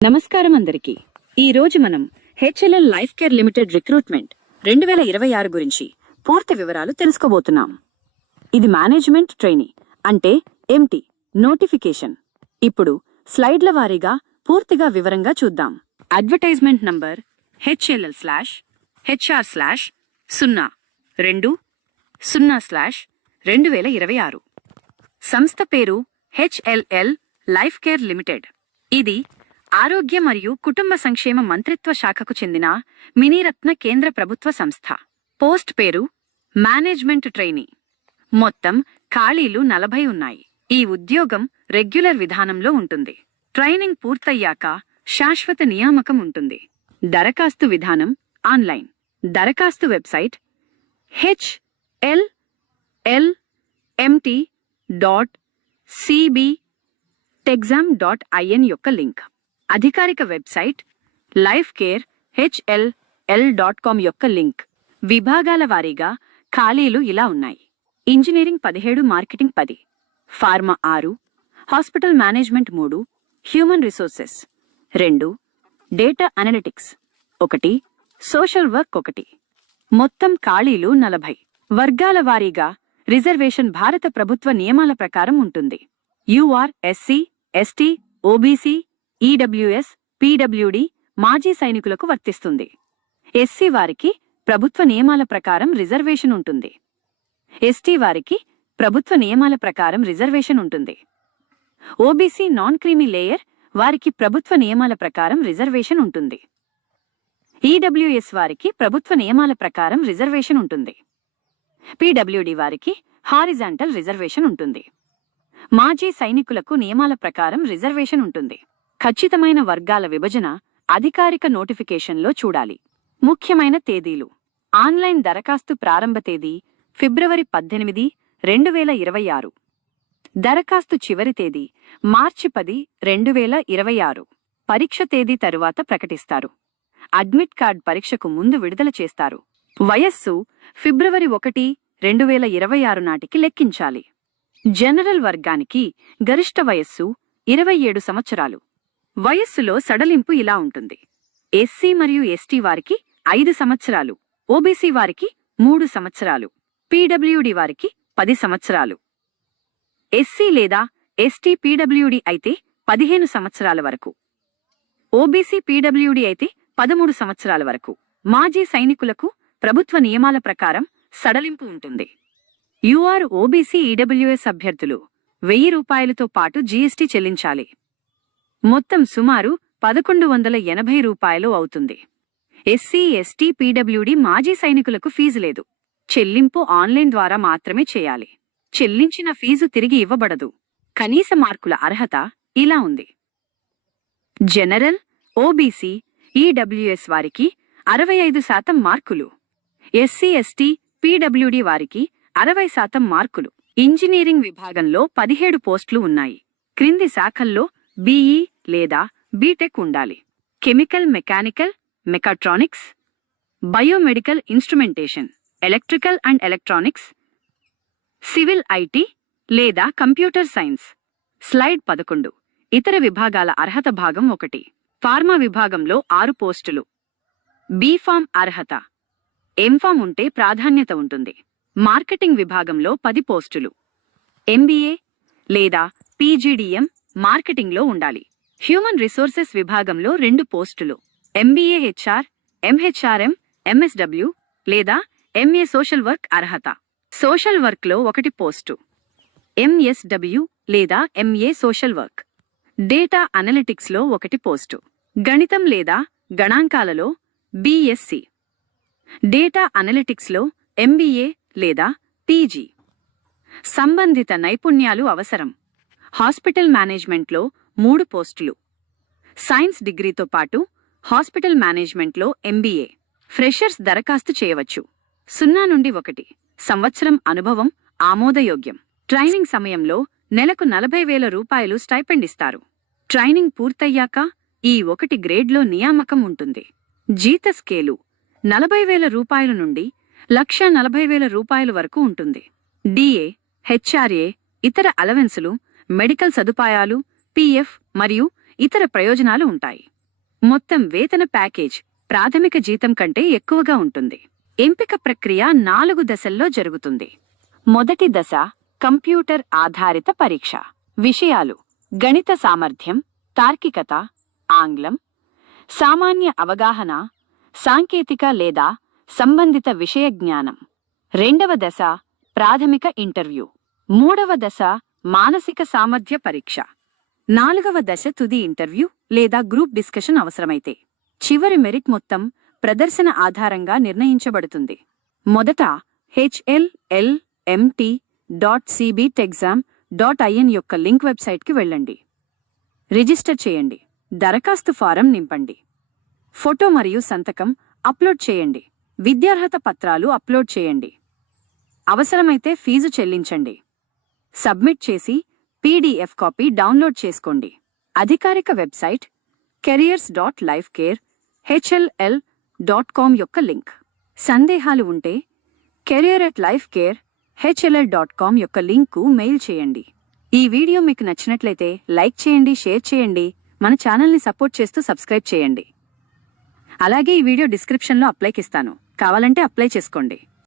నమస్కారం అందరికీ. ఈ రోజు మనం HLL life care limited recruitment 2026 గురించి పూర్తి వివరాలు తెలుసుకోబోతున్నాం. ఇది మేనేజ్మెంట్ ట్రైనీ అంటే ఎంటీ నోటిఫికేషన్. ఇప్పుడు స్లైడ్ల వారీగా పూర్తిగా వివరంగా చూద్దాం. Advertisement number HLL/HR/02/2026. సంస్థ పేరు హెచ్ఎల్ఎల్ లైఫ్ కేర్ లిమిటెడ్. ఇది ఆరోగ్య మరియు కుటుంబ సంక్షేమ మంత్రిత్వ శాఖకు చెందిన మినీరత్న కేంద్ర ప్రభుత్వ సంస్థ. పోస్ట్ పేరు మేనేజ్మెంట్ ట్రైనీ. మొత్తం ఖాళీలు 40 ఉన్నాయి. ఈ ఉద్యోగం రెగ్యులర్ విధానంలో ఉంటుంది. ట్రైనింగ్ పూర్తయ్యాక శాశ్వత నియామకం ఉంటుంది. దరఖాస్తు విధానం ఆన్లైన్. దరఖాస్తు వెబ్సైట్ HLLMT.cbtexam.in యొక్క లింక్. అధికారిక వెబ్సైట్ lifecarehl.com యొక్క లింక్. విభాగాల వారీగా ఖాళీలు ఇలా ఉన్నాయి. Engineering 17, marketing 10, pharma 6, hospital management 3, human resources 2, data analytics 1, social work 1. మొత్తం ఖాళీలు 40. వర్గాల వారీగా రిజర్వేషన్ భారత ప్రభుత్వ నియమాల ప్రకారం ఉంటుంది. UR SC, ST, OBC, EWS, PWD మాజీ సైనికులకు వర్తిస్తుంది. ఎస్సీ వారికి ప్రభుత్వ నియమాల ప్రకారం రిజర్వేషన్ ఉంటుంది. ఎస్టీ వారికి ప్రభుత్వ నియమాల ప్రకారం రిజర్వేషన్ ఉంటుంది. ఓబీసీ నాన్ క్రీమీ లేయర్ వారికి ప్రభుత్వ నియమాల ప్రకారం రిజర్వేషన్ ఉంటుంది. ఈడబ్ల్యూఎస్ వారికి ప్రభుత్వ నియమాల ప్రకారం రిజర్వేషన్ ఉంటుంది. పీడబ్ల్యూడి వారికి హారిజాంటల్ రిజర్వేషన్ ఉంటుంది. మాజీ సైనికులకు నియమాల ప్రకారం రిజర్వేషన్ ఉంటుంది. ఖచ్చితమైన వర్గాల విభజన అధికారిక నోటిఫికేషన్లో చూడాలి. ముఖ్యమైన తేదీలు. ఆన్లైన్ దరఖాస్తు ప్రారంభ తేదీ ఫిబ్రవరి 18, 2026. దరఖాస్తు చివరి తేదీ మార్చి 10, 2026. పరీక్ష తేదీ తరువాత ప్రకటిస్తారు. అడ్మిట్ కార్డ్ పరీక్షకు ముందు విడుదల చేస్తారు. వయస్సు ఫిబ్రవరి 1, 2026 నాటికి లెక్కించాలి. జనరల్ వర్గానికి గరిష్ట వయస్సు 27 సంవత్సరాలు. వయస్సులో సడలింపు ఇలా ఉంటుంది. ఎస్సీ మరియు ఎస్టీ వారికి 5 సంవత్సరాలు, ఓబీసీ వారికి 3 సంవత్సరాలు, పీడబ్ల్యూడి వారికి 10 సంవత్సరాలు. ఎస్సీ లేదా ఎస్టీ పీడబ్ల్యూడి అయితే 15 సంవత్సరాల వరకు, ఓబీసీ పీడబ్ల్యూడి అయితే 13 సంవత్సరాల వరకు. మాజీ సైనికులకు ప్రభుత్వ నియమాల ప్రకారం సడలింపు ఉంటుంది. యూఆర్ ఓబీసీ ఈడబ్ల్యూఎస్ అభ్యర్థులు ₹1000తో పాటు జీఎస్టీ చెల్లించాలి. మొత్తం సుమారు ₹1180 అవుతుంది. ఎస్సీ, ఎస్టీ, పీడబ్ల్యూడి మాజీ సైనికులకు ఫీజు లేదు. చెల్లింపు ఆన్లైన్ ద్వారా మాత్రమే చేయాలి. చెల్లించిన ఫీజు తిరిగి ఇవ్వబడదు. కనీస మార్కుల అర్హత ఇలా ఉంది. జనరల్, ఓబీసీ, ఈడబ్ల్యూఎస్ వారికి 65% మార్కులు, ఎస్సీ, ఎస్టీ, పీడబ్ల్యూడి వారికి 60% మార్కులు. ఇంజనీరింగ్ విభాగంలో 17 పోస్టులు ఉన్నాయి. క్రింది శాఖల్లో బీఈ లేదా బీటెక్ ఉండాలి. Chemical, mechanical, mechatronics, biomedical instrumentation, electrical and electronics, civil IT లేదా కంప్యూటర్ సైన్స్. స్లైడ్ 11. ఇతర విభాగాల అర్హత భాగం 1. ఫార్మా విభాగంలో 6 పోస్టులు. బీఫామ్ అర్హత. ఎంఫామ్ ఉంటే ప్రాధాన్యత ఉంటుంది. మార్కెటింగ్ విభాగంలో 10 పోస్టులు. ఎంబీఏ లేదా పీజీడీఎం మార్కెటింగ్లో ఉండాలి. హ్యూమన్ రిసోర్సెస్ విభాగంలో 2 పోస్టులు. ఎంబీఏ హెచ్ఆర్, ఎంహెచ్ఆర్ఎం, ఎంఎస్డబ్ల్యూ లేదా ఎంఏ సోషల్ వర్క్ అర్హత. సోషల్ వర్క్లో 1 పోస్టు. ఎంఎస్డబ్ల్యూ లేదా ఎంఏ సోషల్ వర్క్. డేటా అనలిటిక్స్లో 1 పోస్టు. గణితం లేదా గణాంకాలలో బీఎస్సీ. డేటా అనలిటిక్స్లో ఎంబీఏ లేదా పీజీ. సంబంధిత నైపుణ్యాలు అవసరం. హాస్పిటల్ మేనేజ్మెంట్లో 3 పోస్టులు. సైన్స్ డిగ్రీతో పాటు హాస్పిటల్ మేనేజ్మెంట్లో ఎంబీఏ. ఫ్రెషర్స్ దరఖాస్తు చేయవచ్చు. 0 నుండి 1 సంవత్సరం అనుభవం ఆమోదయోగ్యం. ట్రైనింగ్ సమయంలో నెలకు ₹40,000 స్టైపెండ్ ఇస్తారు. ట్రైనింగ్ పూర్తయ్యాక ఈ 1 గ్రేడ్లో నియామకం ఉంటుంది. జీత స్కేలు ₹40,000 నుండి ₹140,000 వరకు ఉంటుంది. డిఏ, హెచ్ఆర్ఏ, ఇతర అలవెన్సులు, మెడికల్ సదుపాయాలు, పీఎఫ్ మరియు ఇతర ప్రయోజనాలు ఉంటాయి. మొత్తం వేతన ప్యాకేజ్ ప్రాథమిక జీతం కంటే ఎక్కువగా ఉంటుంది. ఎంపిక ప్రక్రియ 4 దశల్లో జరుగుతుంది. మొదటి దశ కంప్యూటర్ ఆధారిత పరీక్ష. విషయాలు: గణిత సామర్థ్యం, తార్కికత, ఆంగ్లం, సామాన్య అవగాహన, సాంకేతిక లేదా సంబంధిత విషయ జ్ఞానం. రెండవ దశ ప్రాథమిక ఇంటర్వ్యూ. మూడవ దశ మానసిక సామర్థ్య పరీక్ష. నాలుగవ దశ తుది ఇంటర్వ్యూ లేదా గ్రూప్ డిస్కషన్ అవసరమైతే. చివరి మెరిట్ మొత్తం ప్రదర్శన ఆధారంగా నిర్ణయించబడుతుంది. మొదట HLLMT.cbtexam.in యొక్క లింక్ వెబ్సైట్కి వెళ్ళండి. రిజిస్టర్ చేయండి. దరఖాస్తు ఫారం నింపండి. ఫోటో మరియు సంతకం అప్లోడ్ చేయండి. విద్యార్హత పత్రాలు అప్లోడ్ చేయండి. అవసరమైతే ఫీజు చెల్లించండి. సబ్మిట్ చేసి PDF కాపీ డౌన్లోడ్ చేసుకోండి. అధికారిక వెబ్సైట్ careers.lifecare.HLL.com యొక్క లింక్. సందేహాలు ఉంటే career@lifecare.HLL.com యొక్క లింక్కు మెయిల్ చేయండి. ఈ వీడియో మీకు నచ్చినట్లయితే లైక్ చేయండి, షేర్ చేయండి, మన ఛానల్ని సపోర్ట్ చేస్తూ సబ్స్క్రైబ్ చేయండి. అలాగే ఈ వీడియో డిస్క్రిప్షన్లో అప్లైకి ఇస్తాను, కావాలంటే అప్లై చేసుకోండి.